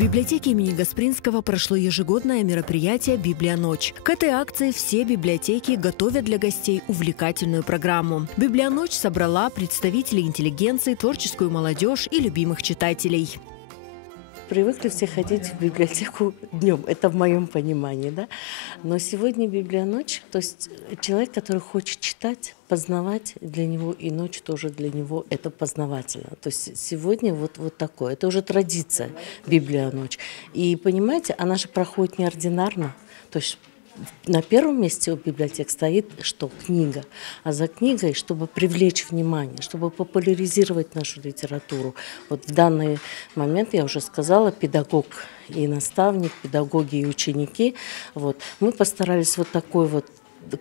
В библиотеке имени Гаспринского прошло ежегодное мероприятие «Библионочь». К этой акции все библиотеки готовят для гостей увлекательную программу. «Библионочь» собрала представителей интеллигенции, творческую молодежь и любимых читателей. Привыкли все ходить в библиотеку днем, это в моем понимании, да. Но сегодня библионочь, то есть человек, который хочет читать, познавать, для него и ночь тоже для него это познавательно. То есть сегодня вот такое, это уже традиция библионочь. И понимаете, она же проходит неординарно, то есть на первом месте у библиотек стоит что? Книга. А за книгой, чтобы привлечь внимание, чтобы популяризировать нашу литературу. Вот в данный момент, я уже сказала, педагог и наставник, педагоги и ученики. Вот. Мы постарались вот такой вот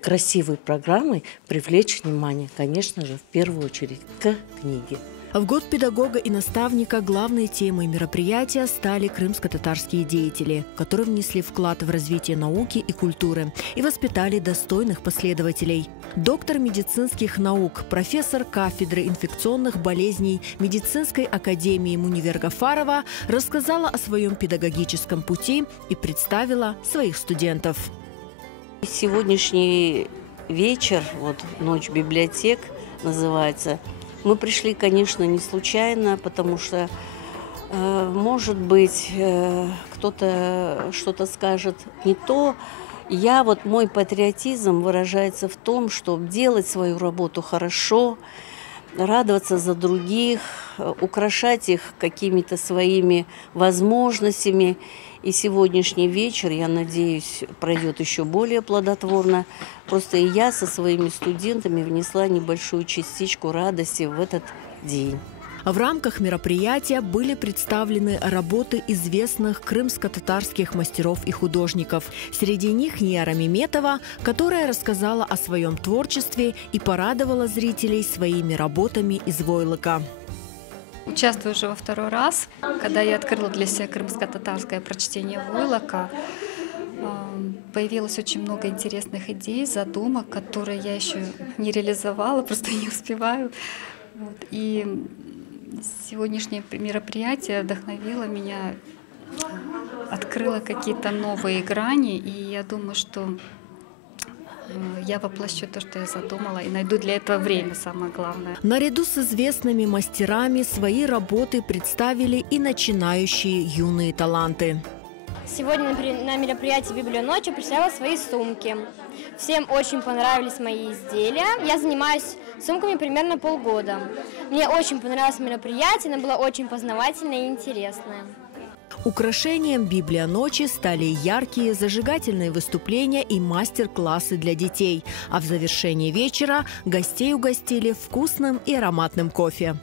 красивой программой привлечь внимание, конечно же, в первую очередь к книге. В год педагога и наставника главной темой мероприятия стали крымско-татарские деятели, которые внесли вклад в развитие науки и культуры и воспитали достойных последователей. Доктор медицинских наук, профессор кафедры инфекционных болезней Медицинской академии Мунивер Гафарова рассказала о своем педагогическом пути и представила своих студентов. Сегодняшний вечер, вот «Ночь библиотек» называется, мы пришли, конечно, не случайно, потому что, может быть, кто-то что-то скажет не то. Мой патриотизм выражается в том, чтобы делать свою работу хорошо, радоваться за других, украшать их какими-то своими возможностями. И сегодняшний вечер, я надеюсь, пройдет еще более плодотворно. Просто и я со своими студентами внесла небольшую частичку радости в этот день. В рамках мероприятия были представлены работы известных крымско-татарских мастеров и художников. Среди них Нияра Меметова, которая рассказала о своем творчестве и порадовала зрителей своими работами из войлока. Участвую уже во второй раз, когда я открыла для себя крымско-татарское прочтение войлока. Появилось очень много интересных идей, задумок, которые я еще не реализовала, просто не успеваю. И сегодняшнее мероприятие вдохновило меня, открыло какие-то новые грани, и я думаю, что я воплощу то, что я задумала, и найду для этого время, самое главное. Наряду с известными мастерами свои работы представили и начинающие юные таланты. Сегодня на мероприятии «Библионочь» я представила свои сумки. Всем очень понравились мои изделия. Я занимаюсь сумками примерно полгода. Мне очень понравилось мероприятие, оно было очень познавательное и интересное. Украшением «Библионочи» стали яркие зажигательные выступления и мастер-классы для детей. А в завершении вечера гостей угостили вкусным и ароматным кофе.